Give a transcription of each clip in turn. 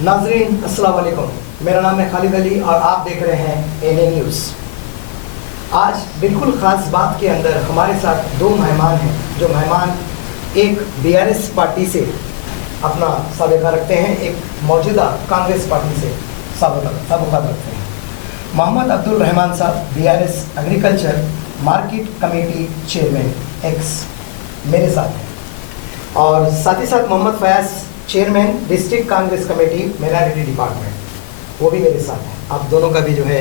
नाजरीन अस्सलाम वालेकुम, मेरा नाम है खालिद अली और आप देख रहे हैं एनए न्यूज़। आज बिल्कुल ख़ास बात के अंदर हमारे साथ दो मेहमान हैं, जो मेहमान एक बीआरएस पार्टी से अपना साबिका रखते हैं, एक मौजूदा कांग्रेस पार्टी से साबिका रखते हैं। Mohammad Abdul Rahman sahab, BRS agriculture market committee chairman ex, मेरे साथ हैं, और साथ ही साथ Mohammed Fayaz, chairman district Congress committee minority department, वो भी मेरे साथ हैं। आप दोनों का भी जो है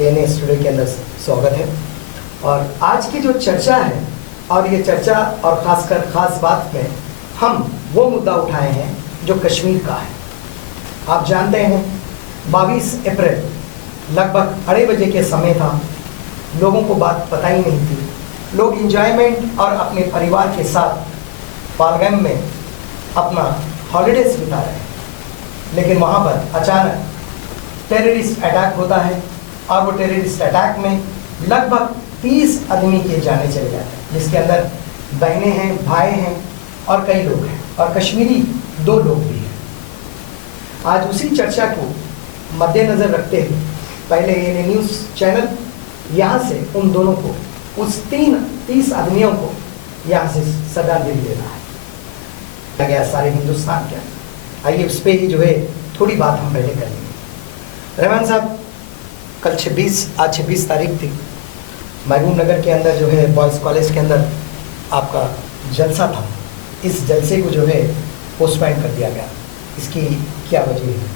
एनए स्टूडियो के अंदर स्वागत है। और आज की जो चर्चा है, और ये चर्चा और ख़ासकर ख़ास बात में हम वो मुद्दा उठाए हैं जो कश्मीर का है। आप जानते हैं 22 अप्रैल लगभग 2:30 बजे के समय था, लोगों को बात पता ही नहीं थी। लोग इंजॉयमेंट और अपने परिवार के साथ पालगम में अपना हॉलीडेज बिता रहे हैं, लेकिन वहाँ पर अचानक टेररिस्ट अटैक होता है और वो टेररिस्ट अटैक में लगभग 30 आदमी के जाने चले जाते हैं, जिसके अंदर बहनें हैं, भाई हैं और कई लोग हैं, और कश्मीरी 2 लोग भी हैं। आज उसी चर्चा को मद्देनज़र रखते हुए पहले एनए न्यूज़ चैनल यहाँ से उन दोनों को, उस 30 आदमियों को यहाँ से श्रद्धांजलि देना है गया सारे हिंदुस्तान के। आइए उस पर ही जो है थोड़ी बात हम पहले करेंगे। रहमान साहब, कल आज 26 तारीख थी, महबूब नगर के अंदर जो है बॉयज़ कॉलेज के अंदर आपका जलसा था। इस जलसे को जो है पोस्टपोन कर दिया गया, इसकी क्या वजह है?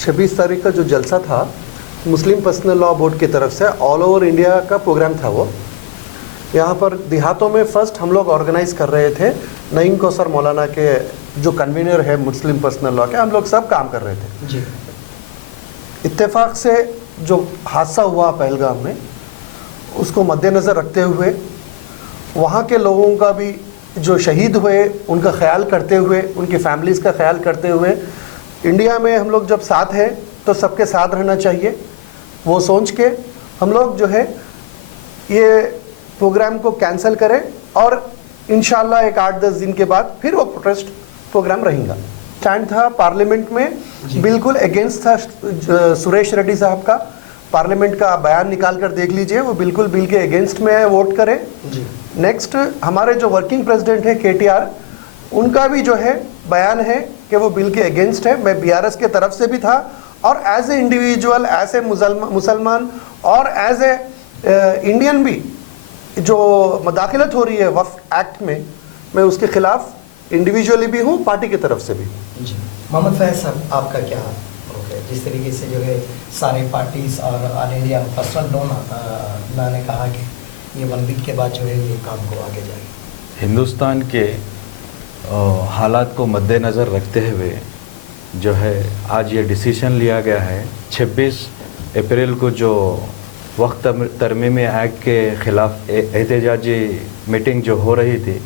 26 तारीख का जो जलसा था मुस्लिम पर्सनल लॉ बोर्ड की तरफ से ऑल ओवर इंडिया का प्रोग्राम था। वो यहाँ पर देहातों में फर्स्ट हम लोग ऑर्गेनाइज कर रहे थे। नईम कौसर मौलाना के जो कन्वीनर है मुस्लिम पर्सनल लॉ के, हम लोग सब काम कर रहे थे जी। इत्तेफाक से जो हादसा हुआ पहलगाम में, उसको मद्देनज़र रखते हुए, वहाँ के लोगों का भी जो शहीद हुए उनका ख्याल करते हुए, उनकी फैमिलीज़ का ख्याल करते हुए, इंडिया में हम लोग जब साथ हैं तो सबके साथ रहना चाहिए, वो सोच के हम लोग जो है ये प्रोग्राम को कैंसिल करें और इंशाल्लाह एक 8-10 दिन के बाद फिर वो प्रोटेस्ट प्रोग्राम रहेगा। स्टैंड था पार्लियामेंट में, बिल्कुल अगेंस्ट था सुरेश रेड्डी साहब का। पार्लियामेंट का बयान निकाल कर देख लीजिए, वो बिल्कुल बिल के अगेंस्ट में है, वोट करें। नेक्स्ट हमारे जो वर्किंग प्रेसिडेंट है KTR, उनका भी जो है बयान है कि वो बिल के अगेंस्ट है। मैं BRS के तरफ से भी था, और as a individual, as a मुसलमान और एज ए इंडियन भी जो मदाखिलत हो रही है वक्फ एक्ट में, मैं उसके खिलाफ इंडिविजुअली भी हूँ, पार्टी की तरफ से भी। जी। मोहम्मद फैज साहब, आपका क्या है? जिस तरीके से जो है सारे पार्टीज और ऑल इंडिया पर्सनल लॉ ने कहा कि ये 1 वीक के बाद जो है ये काम को आगे जाएगा। हिंदुस्तान के हालात को मद्देनज़र रखते हुए जो है आज ये डिसीजन लिया गया है। 26 अप्रैल को जो वक्त तरमीमी एक्ट के ख़िलाफ़ एहतजाजी मीटिंग जो हो रही थी,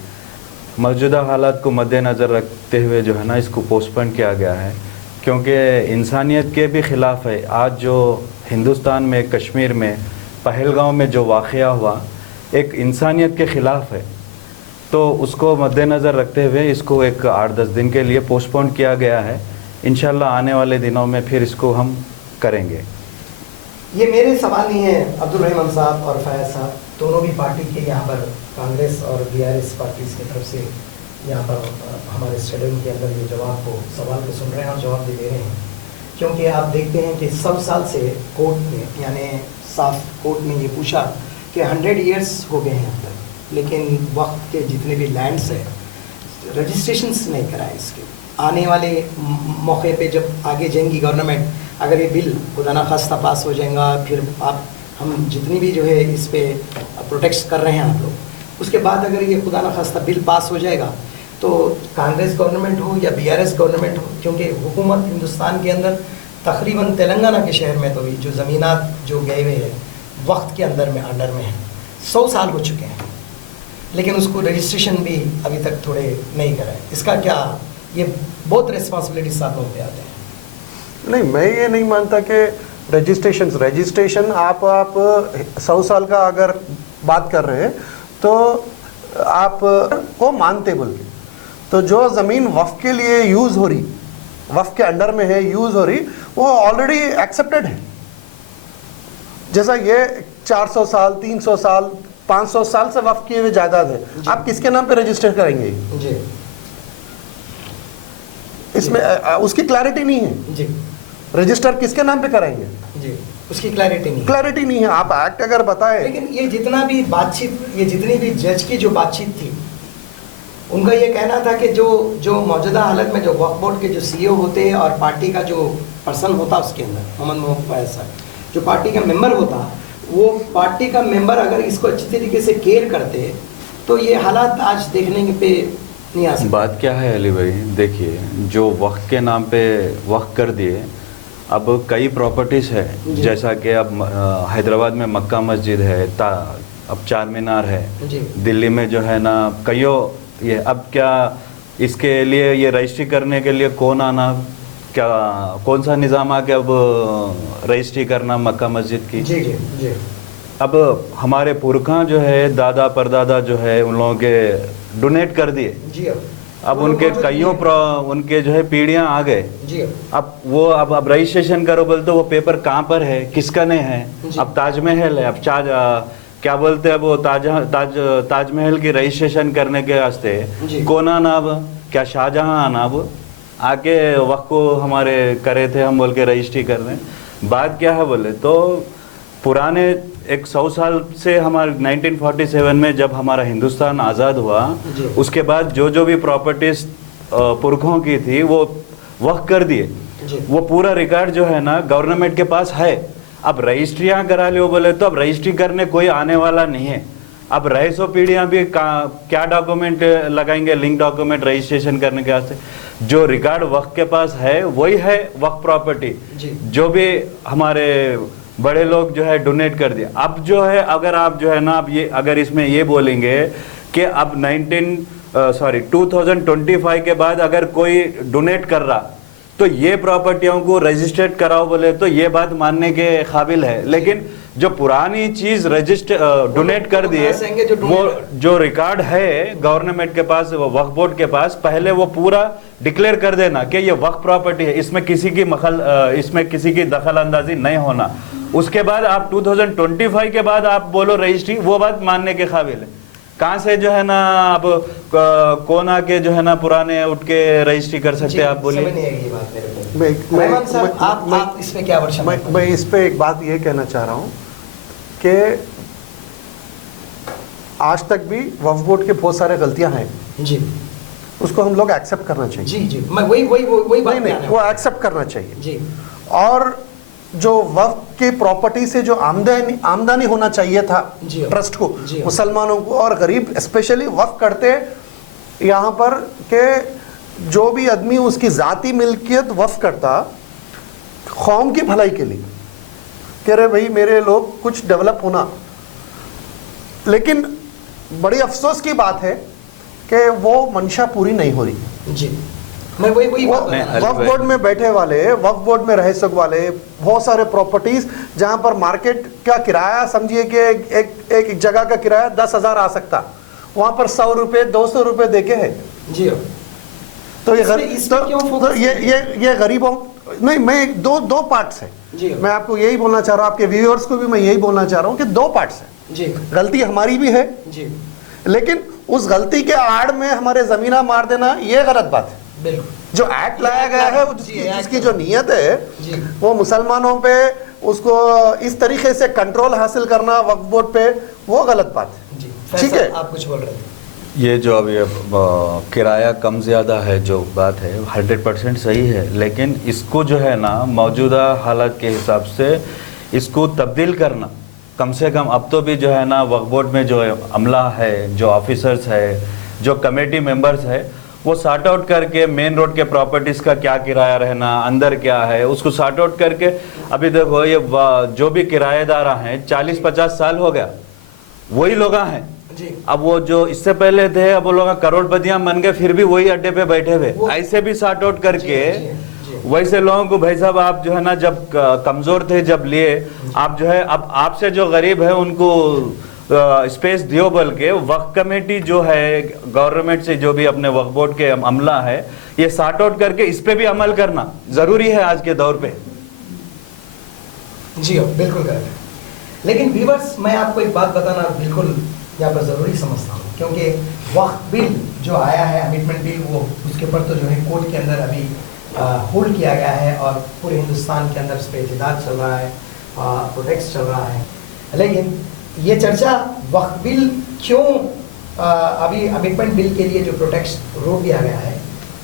मौजूदा हालात को मद्देनज़र रखते हुए जो है ना इसको पोस्टपोन किया गया है, क्योंकि इंसानियत के भी ख़िलाफ़ है। आज जो हिंदुस्तान में कश्मीर में पहलगाम में जो वाक़या हुआ, एक इंसानियत के ख़िलाफ़ है, तो उसको मद्देनज़र रखते हुए इसको एक 8-10 दिन के लिए पोस्टपोन किया गया है। इंशाल्लाह आने वाले दिनों में फिर इसको हम करेंगे। ये मेरे सवाल नहीं है, अब्दुल रहमान साहब और फयाज साहब दोनों भी पार्टी के यहाँ पर कांग्रेस और BRS पार्टीज़ की तरफ से यहाँ पर हमारे स्टेडियम के अंदर ये सवाल को सुन रहे हैं और जवाब भी दे रहे हैं। क्योंकि आप देखते हैं कि 100 साल से कोर्ट में, यानी साफ कोर्ट ने ये पूछा कि 100 ईयर्स हो गए हैं अब तक, लेकिन वक्त के जितने भी लैंड्स हैं रजिस्ट्रेशंस नहीं कराए। इसके आने वाले मौके पे जब आगे जाएंगी गवर्नमेंट, अगर ये बिल खुदा न खास्ता पास हो जाएगा, फिर हम जितनी भी जो है इस पे प्रोटेक्ट कर रहे हैं आप लोग, उसके बाद अगर ये खुदा न खास्ता बिल पास हो जाएगा तो कांग्रेस गवर्नमेंट हो या BRS गवर्नमेंट हो, क्योंकि हुकूमत हिंदुस्तान के अंदर तकरीबन तेलंगाना के शहर में तो भी जो ज़मीनात जो गए हुए हैं वक्त के अंदर में अंडर में हैं, 100 साल हो चुके हैं, लेकिन उसको रजिस्ट्रेशन भी अभी तक थोड़े नहीं कराए। इसका क्या, ये बहुत रिस्पॉन्सिबिलिटी साथ होते आते हैं। नहीं, मैं ये नहीं मानता कि रजिस्ट्रेशन आप 100 साल का अगर बात कर रहे हैं तो आप को मानते बोल के, तो जो ज़मीन वक्फ के लिए यूज़ हो रही वक्फ के अंडर में है, यूज हो रही, वो ऑलरेडी एक्सेप्टेड है। जैसा ये 400 साल, 300 साल, 500 साल से वक्फ किए हुए जायदाद है, आप किसके नाम पे रजिस्टर करेंगे? जी इसमें उसकी क्लैरिटी नहीं है। जी रजिस्टर किसके नाम पे कराएंगे? जी, उसकी क्लैरिटी नहीं है। क्लैरिटी नहीं है। आप एक्ट अगर बताए, लेकिन ये जितना भी बातचीत, ये जितनी भी जज की जो बातचीत थी, उनका ये कहना था कि जो मौजूदा हालत में जो वक्फ बोर्ड के जो सीईओ होते हैं और पार्टी का जो पर्सन होता उसके अंदर, मोहम्मद मोहम्मद फैज साहब, जो पार्टी का मेंबर होता, वो पार्टी का मेंबर अगर इसको अच्छी तरीके से केयर करते तो ये हालात आज देखने पे नहीं आ सकते। बात क्या है अली भाई, देखिए जो वक्त के नाम पे वक्त कर दिए, अब कई प्रॉपर्टीज़ है, जैसा कि अब हैदराबाद में मक्का मस्जिद है, अब चार मीनार है, दिल्ली में जो है ना कईयों, ये अब क्या इसके लिए ये रजिस्ट्री करने के लिए कौन आना, क्या कौन सा निज़ाम आ गया अब रजिस्ट्री करना मक्का मस्जिद की। जी जी जी। अब हमारे पुरखा जो है, दादा परदादा जो है, उन लोगों के डोनेट कर दिए जी। अब उनके कईयों उनके जो है पीढ़ियां आ गए जी। अब वो अब रजिस्ट्रेशन करो बोलते, वो पेपर कहाँ पर है, किसका नहीं है। अब ताजमहल है, अब क्या बोलते हैं, अब वो ताजमहल की रजिस्ट्रेशन करने के वास्ते कौन आना, अब क्या शाहजहां आना अब आके वक्त को हमारे करे थे, हम बोल के रजिस्ट्री कर रहे हैं। बात क्या है बोले तो पुराने 100 साल से हमारे 1947 में जब हमारा हिंदुस्तान आज़ाद हुआ, उसके बाद जो भी प्रॉपर्टीज पुरखों की थी वो वक्फ कर दिए, वो पूरा रिकॉर्ड जो है ना गवर्नमेंट के पास है। अब रजिस्ट्रियाँ करा लियो बोले तो अब रजिस्ट्री करने कोई आने वाला नहीं है। अब रहे सो पीढ़ियाँ भी क्या डॉक्यूमेंट लगाएंगे, लिंक डॉक्यूमेंट रजिस्ट्रेशन करने के वास्ते। जो रिकॉर्ड वक्त के पास है वही है वक्त प्रॉपर्टी, जो भी हमारे बड़े लोग जो है डोनेट कर दिया। अब जो है अगर आप जो है ना, अब ये अगर इसमें ये बोलेंगे कि अब 2025 के बाद अगर कोई डोनेट कर रहा तो ये प्रॉपर्टियों को रजिस्टर्ड कराओ बोले तो ये बात मानने के काबिल है। लेकिन जो पुरानी चीज डोनेट कर दिए, वो जो रिकॉर्ड है गवर्नमेंट के पास, वक्फ बोर्ड के पास, पहले वो पूरा डिक्लेयर कर देना कि ये वक्फ प्रॉपर्टी है, इसमें किसी की दखल अंदाजी नहीं होना। उसके बाद आप 2025 के बाद आप बोलो रजिस्ट्री, वो बात मानने के काबिल है। कहाँ से जो है ना अब कौन आके जो है ना पुराने उठ के रजिस्ट्री कर सकते हैं, आप बोलिए। आप इसमें क्या वर्षन? मैं इस पे एक बात ये कहना चाह रहा हूँ कि आज तक भी वक्फ बोर्ड के बहुत सारे गलतियां हैं जी, उसको हम लोग एक्सेप्ट करना चाहिए। जी जी, मैं वही बात नहीं, वो एक्सेप्ट करना चाहिए जी। और जो वक्फ की प्रॉपर्टी से जो आमदनी होना चाहिए था ट्रस्ट को, मुसलमानों को और गरीब स्पेशली वक्फ करते यहाँ पर के जो भी आदमी उसकी ज़ाती मिल्कियत वक्फ करता कौम की भलाई के लिए, कह रहे भाई मेरे लोग कुछ डेवलप होना। लेकिन बड़ी अफसोस की बात है कि वो मंशा पूरी नहीं हो रही जी। मैं वही वक्फ बोर्ड में बैठे वाले, वक्फ बोर्ड में रह सक वाले बहुत सारे प्रॉपर्टीज जहां पर मार्केट का किराया समझिए कि एक जगह का किराया 10,000 आ सकता, वहां पर 100 रुपए 200 रुपए देके है जी। तो ये गरीबों नहीं, मैं दो पार्ट्स है जी। मैं आपको यही बोलना चाह रहा हूँ, आपके व्यूअर्स को भी मैं यही बोलना चाह रहा हूँ कि दो पार्ट्स है जी। गलती हमारी भी है जी, लेकिन उस गलती के आड़ में हमारे जमीना मार देना ये गलत बात है। जो एक्ट लाया गया है, जिसकी जो नीयत है वो मुसलमानों पे उसको इस तरीके से कंट्रोल हासिल करना वक्फ बोर्ड पे, वो गलत बात है। ठीक है, आप कुछ बोल रहे थे। ये जो अभी किराया कम ज़्यादा है जो बात है 100% सही है, लेकिन इसको जो है ना मौजूदा हालात के हिसाब से इसको तब्दील करना कम से कम अब तो भी जो है ना वक्फ बोर्ड में जो अमला है, जो ऑफिसर्स है, जो कमेटी मेंबर्स है, वो सॉर्ट आउट करके मेन रोड के प्रॉपर्टीज़ का क्या किराया रहना, अंदर क्या है, उसको सॉर्ट आउट करके। अभी देखो ये जो भी किराएदार हैं 40-50 साल हो गया, वही लोग हैं जी। अब वो जो इससे पहले थे अब वो लोग करोड़पतियां बन गए, फिर भी वही अड्डे पे बैठे हुए। ऐसे भी सॉर्ट आउट करके वैसे लोगों को, भाई साहब आप जो है ना जब कमजोर थे जब लिए, आप जो है अब आपसे जो गरीब है उनको स्पेस दियो बोल के वक्फ कमेटी जो है गवर्नमेंट से जो भी अपने वक्फ बोर्ड के अमला है ये सॉर्ट आउट करके इस पे भी अमल करना जरूरी है आज के दौर पे। जी हाँ, बिल्कुल करेक्ट है। लेकिन व्यूअर्स, मैं आपको एक बात बताना बिल्कुल यहाँ पर ज़रूरी समझता हूँ, क्योंकि वक्फ बिल जो आया है, अमेंडमेंट बिल, वो उसके ऊपर तो जो है कोर्ट के अंदर अभी होल्ड किया गया है और पूरे हिंदुस्तान के अंदर उस पर एहतजाज चल रहा है, प्रोटेस्ट चल रहा है। लेकिन ये चर्चा वक्फ बिल क्यों अभी अमेंडमेंट बिल के लिए जो प्रोटेस्ट रोक दिया गया है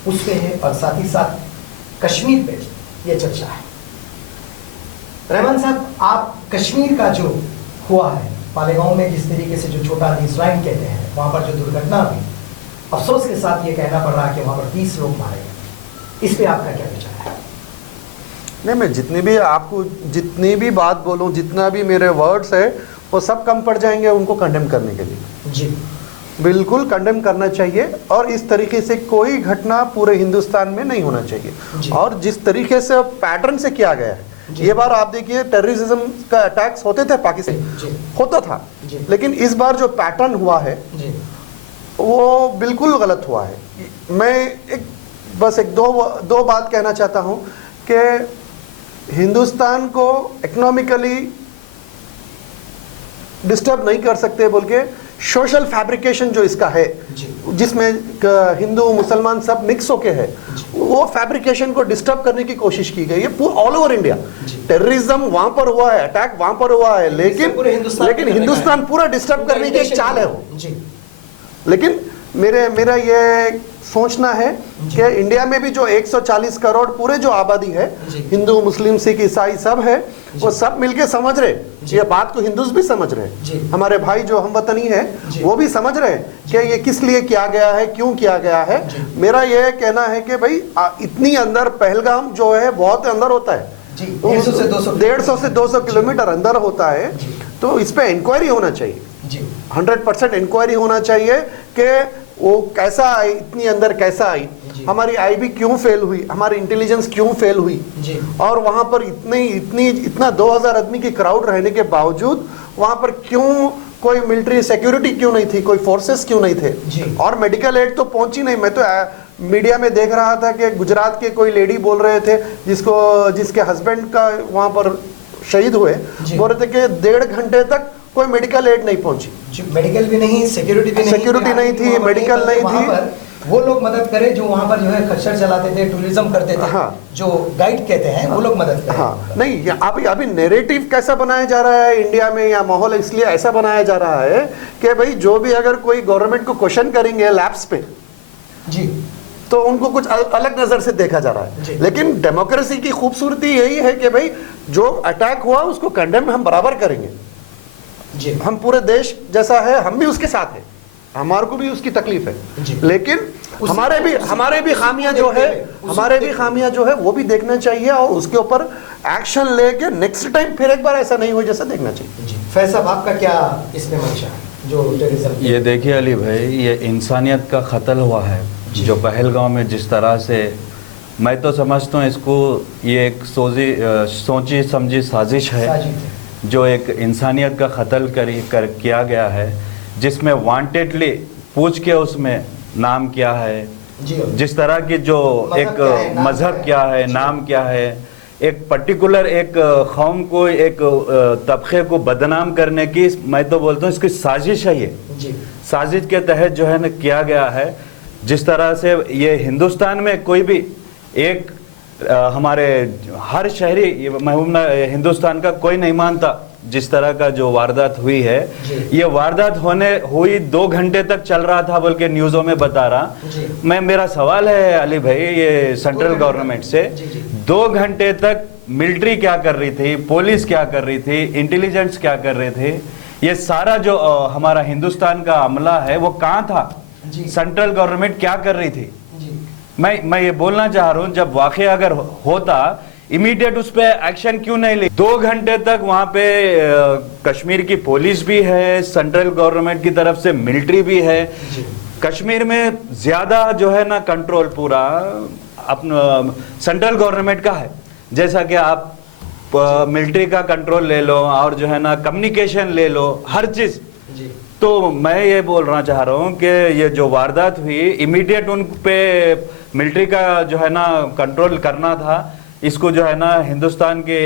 उस पे है, और साथ ही साथ कश्मीर पे ये चर्चा है। रहमान साहब, आप कश्मीर का जो हुआ है पालेगांव में, जिस तरीके से जो छोटा न्यूज़लैंड कहते हैं, वहाँ पर जो दुर्घटना हुई, अफसोस के साथ ये कहना पड़ रहा है कि वहाँ पर 30 लोग मारे गए। इस पे आपका क्या विचार है? नहीं, मैं जितनी भी बात बोलूँ, जितना भी मेरे वर्ड्स है वो सब कम पड़ जाएंगे उनको कंडेम करने के लिए। जी बिल्कुल कंडेम करना चाहिए, और इस तरीके से कोई घटना पूरे हिंदुस्तान में नहीं होना जी। चाहिए। और जिस तरीके से पैटर्न से किया गया है, ये बार आप देखिए टेररिज्म का अटैक्स होते थे पाकिस्तान, होता था, लेकिन इस बार जो पैटर्न हुआ है वो बिल्कुल गलत हुआ है। मैं बस दो बात कहना चाहता हूँ कि हिंदुस्तान को इकोनॉमिकली डिस्टर्ब नहीं कर सकते बोल के सोशल फैब्रिकेशन जो इसका है, जिसमें हिंदू मुसलमान सब मिक्स होके है, वो फैब्रिकेशन को डिस्टर्ब करने की कोशिश की गई है ऑल ओवर इंडिया। टेररिज्म वहां पर हुआ है, अटैक वहां पर हुआ है, लेकिन हिंदुस्तान पूरा डिस्टर्ब करने की एक चाल है वो। लेकिन मेरा ये सोचना है कि इंडिया में भी जो 140 करोड़ पूरे जो आबादी है, हिंदू मुस्लिम सिख ईसाई सब है, वो सब मिलके समझ रहे, ये बात को हिंदूज भी समझ रहे, हमारे भाई जो हमवतनी है वो भी समझ रहे कि ये किस लिए किया गया है, क्यों किया गया है। मेरा ये कहना है कि भाई इतनी अंदर पहलगाम जो है बहुत अंदर होता है, 150 से 200 किलोमीटर अंदर होता है, तो इस पे इंक्वायरी होना चाहिए, 100% इंक्वायरी होना चाहिए कि वो कैसा आई, इतनी अंदर कैसा आई, हमारी आईबी क्यों फेल हुई, हमारी इंटेलिजेंस क्यों फेल हुई, और वहां पर इतना 2000 आदमी की क्राउड रहने के बावजूद वहां पर क्यों कोई मिलिट्री सिक्योरिटी क्यों नहीं थी, कोई फोर्सेस क्यों नहीं थे, और मेडिकल एड तो पहुंची नहीं। मैं तो मीडिया में देख रहा था कि गुजरात के कोई लेडी बोल रहे थे जिसके हस्बैंड का वहां पर शहीद हुए, बोल रहे थे कि 1.5 घंटे तक कोई मेडिकल एड नहीं पहुंची, मेडिकल भी नहीं, सिक्योरिटी नहीं थी, मेडिकल नहीं थी। वो लोग मदद करें जो वहां पर जो है खच्चर चलाते थे, टूरिज्म करते थे, हाँ, जो गाइड कहते हैं, वो लोग मदद करें। हाँ, नहीं, अभी नैरेटिव कैसा बनाया जा रहा है इंडिया में, या माहौल इसलिए ऐसा बनाया जा रहा है कि भाई जो भी अगर कोई गवर्नमेंट को क्वेश्चन करेंगे लैब्स पे जी, तो उनको कुछ अलग नजर से देखा जा रहा है। लेकिन डेमोक्रेसी की खूबसूरती यही है कि भाई जो अटैक हुआ उसको कंडेम हम बराबर करेंगे जी। हम पूरे देश जैसा है, हम भी उसके साथ है, हमारे को भी उसकी तकलीफ है, लेकिन हमारे भी खामियां जो है वो भी देखना चाहिए, और उसके ऊपर एक्शन लेके नेक्स्ट टाइम फिर एक बार ऐसा नहीं हो जैसा देखना चाहिए। फैज साहब, आपका क्या इसमें मंशा है जो टेररिज्म? ये देखिए अली भाई, ये इंसानियत का कत्ल हुआ है जो पहलगांव में जिस तरह से, मैं तो समझता हूँ इसको ये एक सोची समझी साजिश है, जो एक इंसानियत का कत्ल किया गया है, जिसमें वांटेडली पूछ के उसमें नाम क्या है, जिस तरह की जो एक मजहब क्या है, नाम क्या है, एक पर्टिकुलर एक कौम को, एक तबके को बदनाम करने की, मैं तो बोलता हूँ इसकी साजिश है। ये साजिश के तहत जो है ना किया गया है। जिस तरह से ये हिंदुस्तान में कोई भी एक हमारे हर शहरी, मैं हिंदुस्तान का कोई नहीं मानता जिस तरह का जो वारदात हुई है। ये वारदात हुई 2 घंटे तक चल रहा था बोल के न्यूज़ों में बता रहा। मेरा सवाल है अली भाई, ये सेंट्रल गवर्नमेंट से, 2 घंटे तक मिलिट्री क्या कर रही थी, पुलिस क्या कर रही थी, इंटेलिजेंस क्या कर रहे थे, ये सारा जो हमारा हिंदुस्तान का अमला है वो कहाँ था? सेंट्रल गवर्नमेंट क्या कर रही थी? मैं ये बोलना चाह रहा हूँ, जब वाकया अगर होता इमीडिएट उस पे एक्शन क्यों नहीं ली? 2 घंटे तक वहां पे कश्मीर की पुलिस भी है, सेंट्रल गवर्नमेंट की तरफ से मिलिट्री भी है। कश्मीर में ज्यादा जो है ना कंट्रोल पूरा अपना सेंट्रल गवर्नमेंट का है। जैसा कि आप मिलिट्री का कंट्रोल ले लो और जो है ना कम्युनिकेशन ले लो, हर चीज जी। तो मैं ये बोलना चाह रहा हूँ कि ये जो वारदात हुई, इमीडिएट उन पे मिलिट्री का जो है ना कंट्रोल करना था। इसको जो है ना हिंदुस्तान के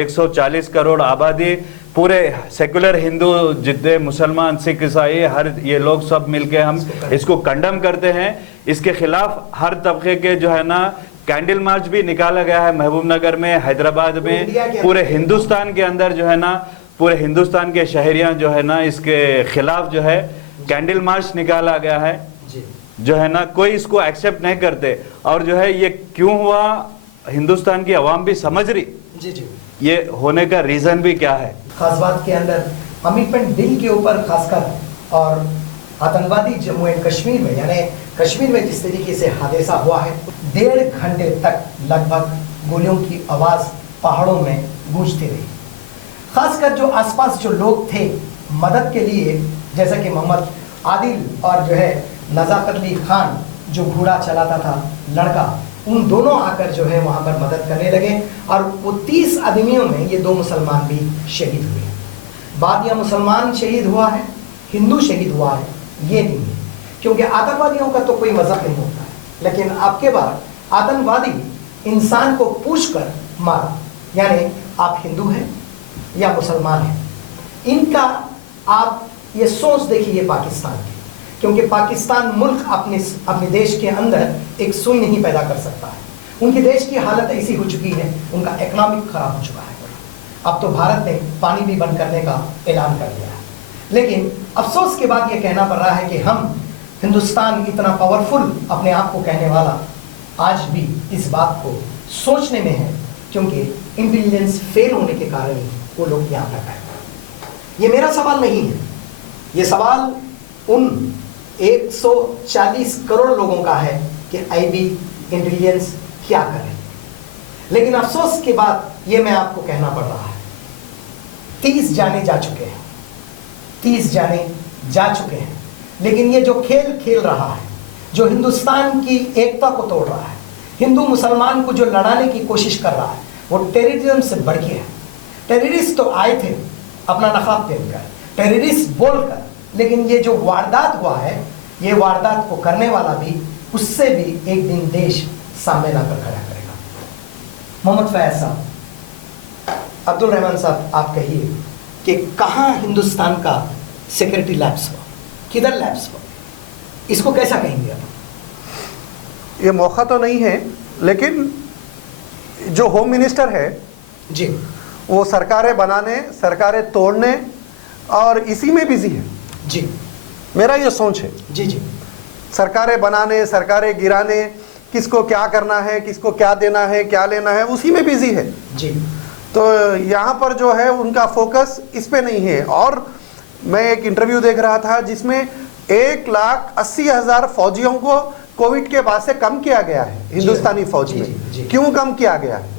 140 करोड़ आबादी, पूरे सेकुलर हिंदू, जितने मुसलमान, सिख, ईसाई, हर ये लोग सब मिलके हम इसको कंडम करते हैं। इसके खिलाफ हर तबके के जो है ना कैंडल मार्च भी निकाला गया है महबूब नगर में, हैदराबाद में, पूरे हिंदुस्तान के अंदर जो है ना पूरे हिंदुस्तान के शहरियां जो है ना इसके खिलाफ जो है कैंडल मार्च निकाला गया है। जो है ना कोई इसको एक्सेप्ट नहीं करते, और जो है ये क्यों हुआ हिंदुस्तान की आवाम भी समझ रही जी जी ये होने का रीजन भी क्या है। खास बात के अंदर अमिटमेंट बिल के ऊपर खासकर, और आतंकवादी जम्मू एंड कश्मीर में, यानी कश्मीर में जिस तरीके से हादसा हुआ है, 1.5 घंटे तक लगभग गोलियों की आवाज पहाड़ों में गूंजती रही। खासकर जो आसपास जो लोग थे मदद के लिए, जैसा कि मोहम्मद आदिल और जो है नजाकत अली खान जो घोड़ा चलाता था लड़का, उन दोनों आकर जो है वहाँ पर मदद करने लगे, और वो 30 आदमियों में ये 2 मुसलमान भी शहीद हुए। बात यह मुसलमान शहीद हुआ है, हिंदू शहीद हुआ है, ये नहीं है, क्योंकि आतंकवादियों का तो कोई मजहब नहीं होता है। लेकिन आपके बाद आतंकवादी इंसान को पूछ कर मारा, यानी आप हिंदू हैं या मुसलमान हैं। इनका आप ये सोच देखिए पाकिस्तान की, क्योंकि पाकिस्तान मुल्क अपने देश के अंदर एक सुई नहीं पैदा कर सकता है। उनके देश की हालत ऐसी हो चुकी है, उनका इकोनॉमिक खराब हो चुका है। अब तो भारत ने पानी भी बंद करने का ऐलान कर दिया है। लेकिन अफसोस के बाद ये कहना पड़ रहा है कि हम हिंदुस्तान इतना पावरफुल अपने आप को कहने वाला आज भी इस बात को सोचने में है, क्योंकि इंटेलिजेंस फेल होने के कारण ही वो लोग यहाँ तक आए। ये मेरा सवाल नहीं है, ये सवाल उन 140 करोड़ लोगों का है कि आईबी इंटेलिजेंस क्या करे। लेकिन अफसोस के बाद ये मैं आपको कहना पड़ रहा है, 30 जाने जा चुके हैं, 30 जाने जा चुके हैं। लेकिन ये जो खेल खेल रहा है, जो हिंदुस्तान की एकता को तोड़ रहा है, हिंदू मुसलमान को जो लड़ाने की कोशिश कर रहा है, वो टेररिज्म से बढ़ के है। टेररिस्ट तो आए थे अपना नकाब पहनकर, टेररिस्ट बोलकर, लेकिन ये जो वारदात हुआ है, ये वारदात को करने वाला भी उससे भी एक दिन देश सामने लाकर खड़ा करेगा। मोहम्मद फैज साहब, अब्दुल रहमान साहब, आप कहिए कि कहाँ हिंदुस्तान का सिक्योरिटी लैब्स हुआ, किधर लैब्स हुआ, इसको कैसा कहेंगे आप? ये मौका तो नहीं है, लेकिन जो होम मिनिस्टर है जी, वो सरकारें बनाने, सरकारें तोड़ने और इसी में बिजी है जी। मेरा ये सोच है। जी जी सरकारें बनाने, सरकारें गिराने, किसको क्या करना है, किसको क्या देना है, क्या लेना है, उसी में बिजी है जी। तो यहाँ पर जो है उनका फोकस इस पे नहीं है। और मैं एक इंटरव्यू देख रहा था जिसमें 1,80,000 फौजियों को कोविड के बाद से कम किया गया है हिंदुस्तानी फौज में। क्यों कम किया गया है?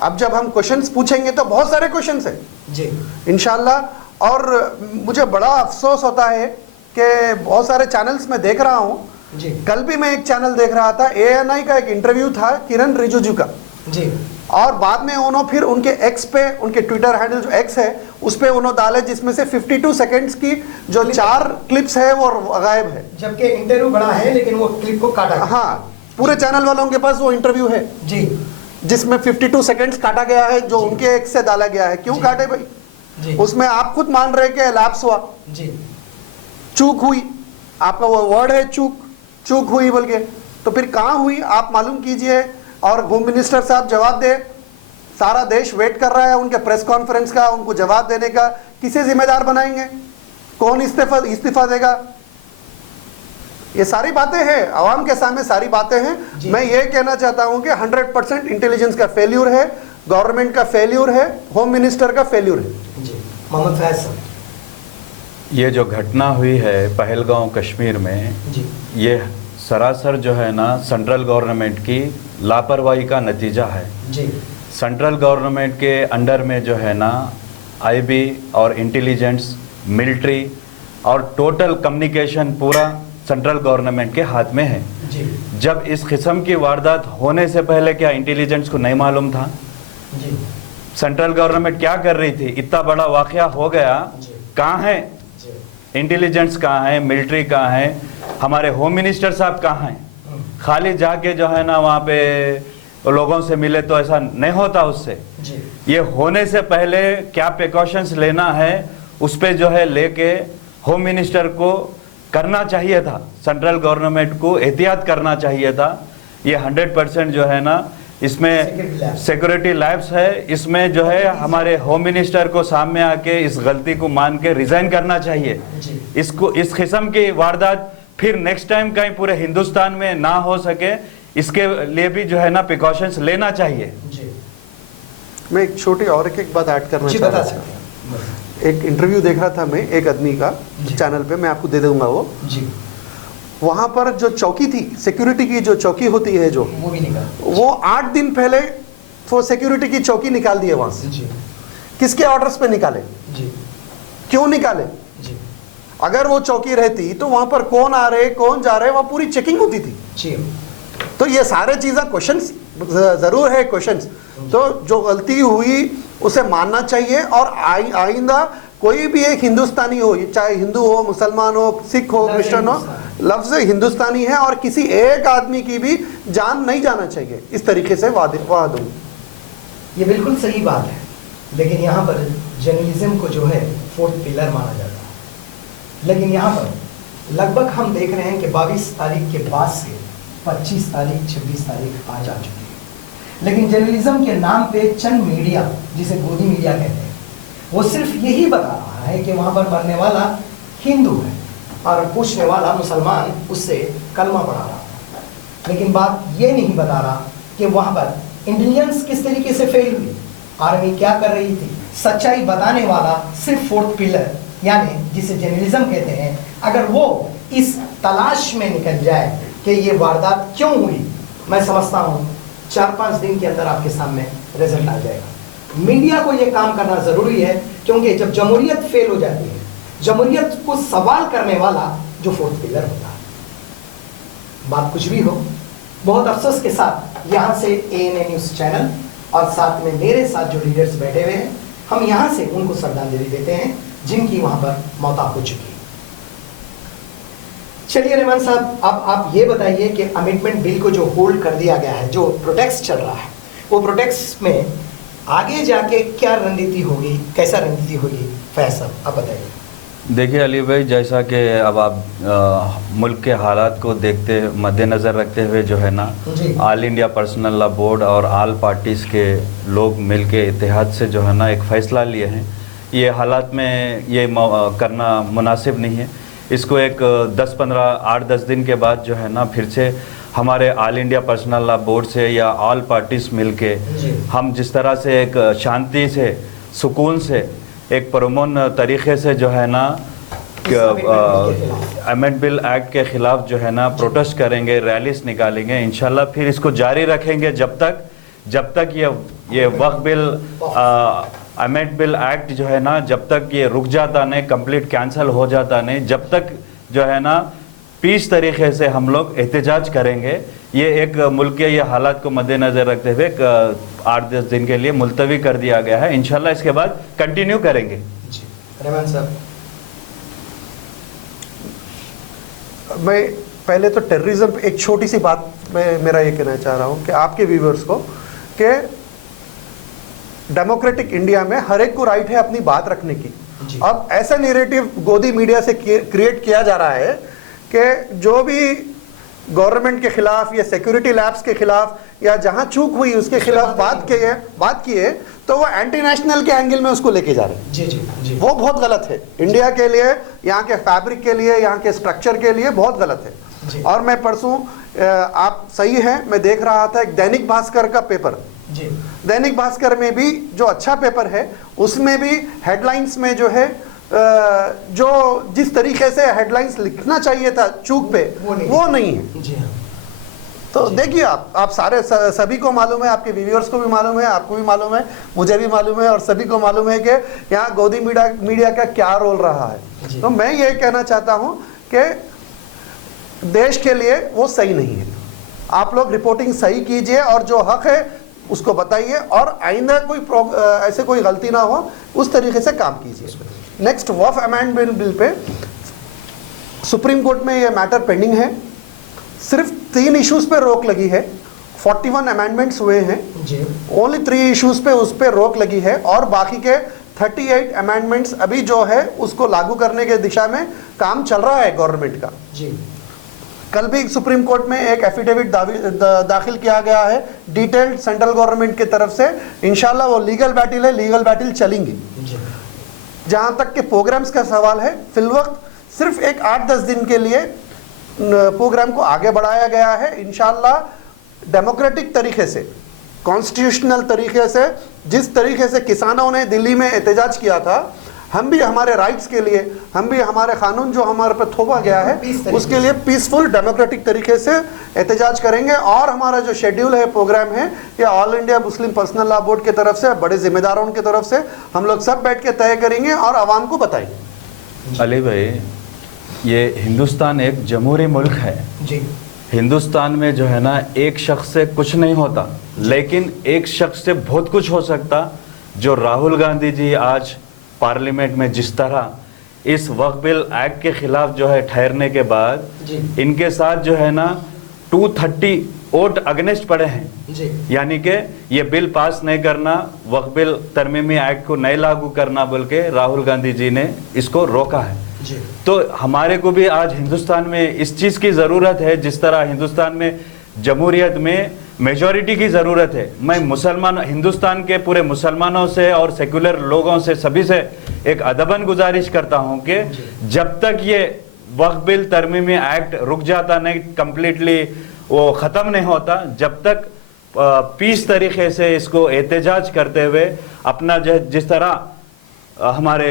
अब जब हम क्वेश्चंस पूछेंगे तो बहुत सारे क्वेश्चंस हैं जी इंशाल्लाह। और मुझे बड़ा अफसोस होता है कि बहुत सारे चैनल्स में देख रहा हूँ जी। कल भी मैं एक चैनल देख रहा था, ANI का एक इंटरव्यू था किरण रिजिजू का जी, और बाद में उन्होंने फिर उनके एक्स पे, उनके ट्विटर हैंडल जो एक्स है उस पे उन्होंने डाले, जिसमें से 52 सेकंड्स की जो 4 क्लिप्स है वो गायब है। जबकि इंटरव्यू बड़ा है लेकिन वो क्लिप को काटा गया। हाँ, पूरे चैनल वालों के पास वो इंटरव्यू है जी, जिसमें 52 सेकंड्स काटा गया है जो उनके एक्स से डाला गया है। क्यों काटे भाई? जी उसमें आप खुद मान रहे कि लैप्स हुआ, जी, चूक हुई, आपका वो वर्ड है चूक हुई बोल के, तो फिर कहाँ हुई आप मालूम कीजिए और होम मिनिस्टर साहब जवाब दे। सारा देश वेट कर रहा है उनके प्रेस कॉन्फ्रेंस का, उनको जवाब देने का। किसे जिम्मेदार बनाएंगे? कौन इस्तीफा देगा? ये सारी बातें हैं, आवाम के सामने सारी बातें हैं। मैं ये कहना चाहता हूं कि 100% इंटेलिजेंस का फेल्यूर है, गवर्नमेंट का फेल्यूर है, होम मिनिस्टर का फेल्यूर है। जी। मोहम्मद फैज साहब, ये जो घटना हुई है पहलगांव कश्मीर में, जी ये सरासर जो है ना सेंट्रल गवर्नमेंट की लापरवाही का नतीजा है। जी सेंट्रल गवर्नमेंट के अंडर में जो है ना आईबी और इंटेलिजेंस, मिलिट्री और टोटल कम्युनिकेशन पूरा सेंट्रल गवर्नमेंट के हाथ में है। जी जब इस किस्म की वारदात होने से पहले क्या इंटेलिजेंस को नहीं मालूम था? जी सेंट्रल गवर्नमेंट क्या कर रही थी? इतना बड़ा वाकया हो गया, जी। कहाँ है? जी इंटेलिजेंस कहाँ है, मिलिट्री कहाँ है, हमारे होम मिनिस्टर साहब कहाँ हैं? खाली जाके जो है ना वहाँ पे लोगों से मिले तो ऐसा नहीं होता उससे। ये होने से पहले क्या प्रिकॉशंस लेना है उस पे जो है लेके होम मिनिस्टर को करना चाहिए था, सेंट्रल गवर्नमेंट को एहतियात करना चाहिए था। ये 100% जो है ना इसमें सिक्योरिटी लैब्स है, इसमें जो है हमारे होम मिनिस्टर को सामने आके इस गलती को मान के रिजाइन करना चाहिए। इसको इस किस्म की वारदात फिर नेक्स्ट टाइम कहीं पूरे हिंदुस्तान में ना हो सके, इसके लिए भी जो है ना प्रिकॉशंस लेना चाहिए। मैं एक छोटी और एक बात ऐड करना चाह रहा था। एक इंटरव्यू देख रहा था मैं एक आदमी का चैनल पे, मैं आपको दे दूंगा वो जी। वहाँ पर जो चौकी थी, सिक्योरिटी की जो चौकी होती है जो वो भी वो 8 दिन पहले वो सिक्योरिटी की चौकी निकाल दिए वहाँ से जी। किसके ऑर्डर्स पे निकाले जी? क्यों निकाले जी? अगर वो चौकी रहती तो वहाँ पर कौन आ रहे कौन जा रहे वहाँ पूरी चेकिंग होती थी जी। तो ये सारे चीज़ें क्वेश्चंस जरूर है क्वेश्चंस, तो जो गलती हुई उसे मानना चाहिए और आइंदा कोई भी एक हिंदुस्तानी हो, चाहे हिंदू हो, मुसलमान हो, सिख हो, क्रिश्चियन हो, लफ्ज हिंदुस्तानी है और किसी एक आदमी की भी जान नहीं जाना चाहिए। इस तरीके से वाद हूँ। ये बिल्कुल सही बात है, लेकिन यहाँ पर जर्नलिज्म को जो है 4th पिलर माना जाता है। लेकिन यहाँ पर लगभग हम देख रहे हैं कि 22 तारीख के बाद से 25 तारीख 26 तारीख आज आ चुकी है, लेकिन जर्नलिज्म के नाम पे चंद मीडिया, जिसे गोदी मीडिया कहते हैं, वो सिर्फ यही बता रहा है कि वहाँ पर मरने वाला हिंदू है और पूछने वाला मुसलमान उससे कलमा पढ़ा रहा है। लेकिन बात ये नहीं बता रहा कि वहाँ पर इंटेलिजेंस किस तरीके से फेल हुई, आर्मी क्या कर रही थी। सच्चाई बताने वाला सिर्फ 4th पिलर यानी जिसे जर्नलिज्म कहते हैं, अगर वो इस तलाश में निकल जाए कि ये वारदात क्यों हुई, मैं समझता हूँ 4-5 दिन के अंदर आपके सामने रिजल्ट आ जाएगा। मीडिया को ये काम करना ज़रूरी है, क्योंकि जब जमहूरियत फेल हो जाती है, जमहूरियत को सवाल करने वाला जो 4th पिलर होता है। बात कुछ भी हो, बहुत अफसोस के साथ यहाँ से ANA न्यूज़ चैनल और साथ में मेरे साथ जो लीडर्स बैठे हुए हैं, हम यहाँ से उनको श्रद्धांजलि देते हैं जिनकी वहाँ पर मौत हो चुकी है। चलिए रहमान साहब, अब आप ये बताइए कि अमेंडमेंट बिल को जो होल्ड कर दिया गया है, जो प्रोटेक्ट चल रहा है, वो प्रोटेक्ट में आगे जाके क्या रणनीति होगी, कैसा रणनीति होगी? फैज साहब आप बताइए। देखिए अली भाई, जैसा कि अब आप मुल्क के हालात को देखते मद्देनज़र रखते हुए जो है ना all India personal law board और ऑल पार्टीज़ के लोग मिल के इत्तेहाद से जो है ना एक फ़ैसला लिए हैं। ये हालात में ये करना मुनासिब नहीं है। इसको एक 8-10 दिन के बाद जो है ना फिर से हमारे all India personal law board से या ऑल पार्टीज मिलके हम जिस तरह से एक शांति से सुकून से एक पुरअमन तरीक़े से जो है ना अमेंडमेंट बिल एक्ट के ख़िलाफ़ जो है ना प्रोटेस्ट करेंगे, रैलीज निकालेंगे, इंशाल्लाह फिर इसको जारी रखेंगे जब तक ये वक्फ बिल अमेंडमेंट बिल एक्ट जो है ना जब तक ये रुक जाता नहीं, कंप्लीट कैंसिल हो जाता नहीं, जब तक जो है ना पीस तरीके से हम लोग एहतजाज करेंगे। ये एक मुल्क के ये हालात को मद्देनज़र रखते हुए 8-10 दिन के लिए मुलतवी कर दिया गया है। इंशाल्लाह इसके बाद कंटिन्यू करेंगे। जी रहमान साहब, मैं पहले तो टेररिज्म पे एक छोटी सी बात मैं मेरा ये कहना चाह रहा हूँ कि आपके व्यूवर्स को कि डेमोक्रेटिक इंडिया में हर एक को राइट है अपनी बात रखने की। अब ऐसा नैरेटिव गोदी मीडिया से क्रिएट किया जा रहा है कि जो भी गवर्नमेंट के खिलाफ या सिक्योरिटी लैब्स के खिलाफ या जहां चूक हुई उसके खिलाफ बात किए तो वो एंटी नेशनल के एंगल में उसको लेके जा रहे हैं। जी। वो बहुत गलत है, इंडिया के लिए, यहाँ के फैब्रिक के लिए, यहाँ के स्ट्रक्चर के लिए बहुत गलत है। और मैं परसों आप सही है, मैं देख रहा था एक दैनिक भास्कर का पेपर, दैनिक भास्कर में भी जो अच्छा पेपर है उसमें भी हेडलाइंस में जो है जो जिस तरीके से हेडलाइंस लिखना चाहिए था चूक पे वो नहीं है। जी हाँ। तो देखिए आप सारे सभी को मालूम है, आपके व्यूअर्स को भी मालूम है, आपको भी मालूम है, मुझे भी मालूम है और सभी को मालूम है कि यहाँ गोदी मीडिया का क्या रोल रहा है। तो मैं ये कहना चाहता हूँ कि देश के लिए वो सही नहीं है। आप लोग रिपोर्टिंग सही कीजिए और जो हक है उसको बताइए और आइंदा ऐसे कोई गलती ना हो उस तरीके से काम कीजिए। नेक्स्ट वफ अमेंडमेंट बिल पे सुप्रीम कोर्ट में ये मैटर पेंडिंग है। सिर्फ 3 इश्यूज पे रोक लगी है, 41 अमेंडमेंट्स हुए हैं, ओनली 3 इश्यूज पे उस पे रोक लगी है और बाकी के 38 अमेंडमेंट्स अभी जो है उसको लागू करने के दिशा में काम चल रहा है गवर्नमेंट का। जी। कल भी सुप्रीम कोर्ट में एक एफिडेविट दाखिल किया गया है डिटेल्ड सेंट्रल गवर्नमेंट की तरफ से। इंशाल्लाह वो लीगल बैटल है, लीगल बैटल चलेंगी। जहां तक के प्रोग्राम्स का सवाल है, फिलवक्त सिर्फ एक 8-10 दिन के लिए प्रोग्राम को आगे बढ़ाया गया है। इंशाल्लाह डेमोक्रेटिक तरीके से, कॉन्स्टिट्यूशनल तरीके से, जिस तरीके से किसानों ने दिल्ली में एहतजाज किया था, हम भी हमारे राइट्स के लिए, हम भी हमारे कानून जो हमारे पर थोपा गया है उसके लिए पीसफुल डेमोक्रेटिक तरीके से एहतजाज करेंगे। और हमारा जो शेड्यूल है, प्रोग्राम है, ये all India Muslim personal law board की तरफ से, बड़े जिम्मेदारों की तरफ से हम लोग सब बैठ के तय करेंगे और आवाम को बताएंगे। अली भाई, ये हिंदुस्तान एक जमहूरी मुल्क है जी। हिंदुस्तान में जो है ना, एक शख्स से कुछ नहीं होता, लेकिन एक शख्स से बहुत कुछ हो सकता। जो राहुल गांधी जी आज पार्लियामेंट में जिस तरह इस वक्फ बिल एक्ट के खिलाफ जो है ठहरने के बाद इनके साथ जो है ना 230 वोट अगेंस्ट पड़े हैं जी। यानी कि ये बिल पास नहीं करना, वक्फ बिल तरमीमी एक्ट को नहीं लागू करना बोल के राहुल गांधी जी ने इसको रोका है जी। तो हमारे को भी आज हिंदुस्तान में इस चीज़ की ज़रूरत है, जिस तरह हिंदुस्तान में जमहूरियत में मेजॉरिटी की ज़रूरत है। मैं मुसलमान, हिंदुस्तान के पूरे मुसलमानों से और सेकुलर लोगों से, सभी से एक अदबन गुजारिश करता हूं कि जब तक ये वक्फ बिल तरमीमी एक्ट रुक जाता नहीं, कंप्लीटली वो ख़त्म नहीं होता, जब तक पीस तरीके से इसको एहतजाज करते हुए अपना जो जिस तरह हमारे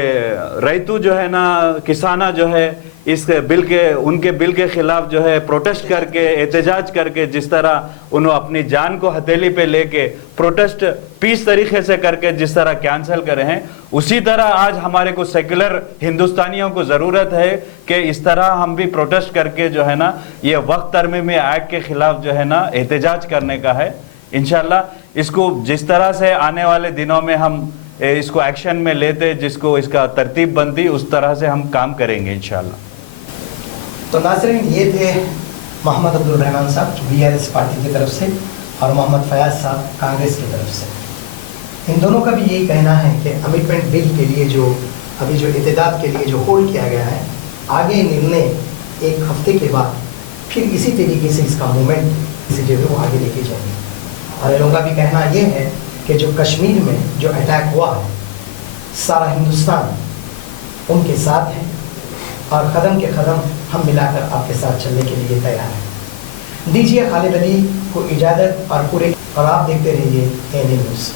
रैतू जो है ना, किसाना जो है इस बिल के, उनके बिल के खिलाफ जो है प्रोटेस्ट करके, एहतजाज करके, जिस तरह उन्होंने अपनी जान को हथेली पे लेके प्रोटेस्ट पीस तरीके से करके जिस तरह कैंसिल करे हैं, उसी तरह आज हमारे को सेकुलर हिंदुस्तानियों को ज़रूरत है कि इस तरह हम भी प्रोटेस्ट करके जो है ना, ये वक्त तरमीमी एक्ट के खिलाफ जो है ना एहतजाज करने का है। इंशाल्लाह इसको जिस तरह से आने वाले दिनों में हम इसको एक्शन में लेते, जिसको इसका तरतीब बनती, उस तरह से हम काम करेंगे इंशाल्लाह। तो नाज़रीन, ये थे मोहम्मद अब्दुल रहमान साहब BRS पार्टी की तरफ से और मोहम्मद फयाज साहब कांग्रेस की तरफ से। इन दोनों का भी यही कहना है कि अमेंडमेंट बिल के लिए जो अभी जो एतदाद के लिए जो होल्ड किया गया है, आगे निर्णय 1 हफ्ते के बाद फिर इसी तरीके से इसका मूवमेंट इसी जगह वो आगे लेके जाएंगे। और इन लोगों का भी कहना ये है कि जो कश्मीर में जो अटैक हुआ है, सारा हिंदुस्तान उनके साथ है और कदम के कदम हम मिलाकर आपके साथ चलने के लिए तैयार हैं। दीजिए खालिद अली को इजाज़त और पूरे, और आप देखते रहिए ANA न्यूज़।